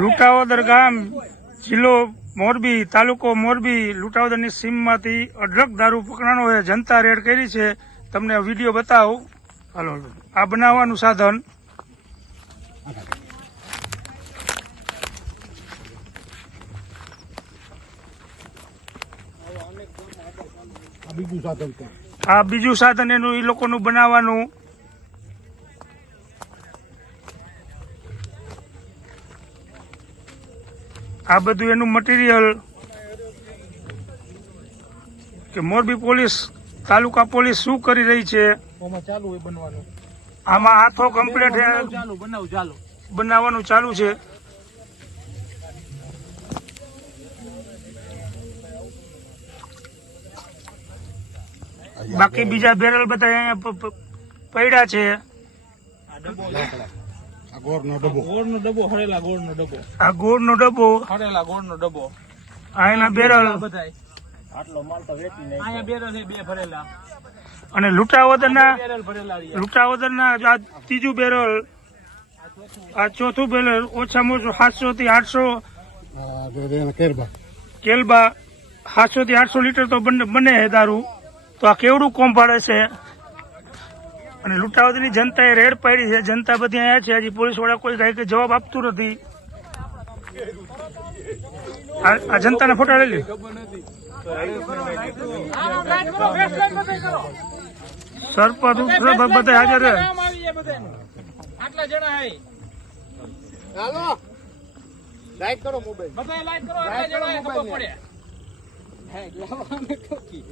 લુટાવદર ગામ, જિલ્લો મોરબી, તાલુકો મોરબી, લુટાવદરની સીમમાંથી અઢળક દારૂ પકડાણો છે. જનતા રેડ કરી છે. તમને વિડીયો બતાવું. હાલો, આ બનાવવાનું સાધન. આ બીજું સાધન એનું એ લોકોનું બનાવવાનું. આ બધું એનું મટીરિયલ કે મોરબી પોલીસ, તાલુકા પોલીસ શું કરી રહી છે. આમાં હાથો કમ્પ્લીટ બનાવવાનું ચાલુ છે. બાકી બીજા બેરલ બધા અહીંયા પડ્યા છે. આ ગોળનો ડબ્બો, આ એના બેરલ, અને લુટાવદરના આ ત્રીજું બેરલ, આ ચોથું બેરલ. ઓછામાં ઓછું 700 થી 800 કેલબા, 700 થી 800 લીટર તો બને છે દારૂ. તો આ કેવડું કોમ પાડે છે. અને લુટાવદરની જનતાએ રેડ પાડી છે. જનતા બધી અહીંયા છે. હજી પોલીસ વાળા કોઈ કઈ જવાબ આપતું નથી. આ જનતાના ફોટા લઈ લે. સરપંચ બધા હાજર છે. આટલા જણા હે. હાલો લાઈક કરો મોબાઈલ. બધા લાઈક કરો. આટલા જણા ખબર પડે. હે લાવવાને કોકી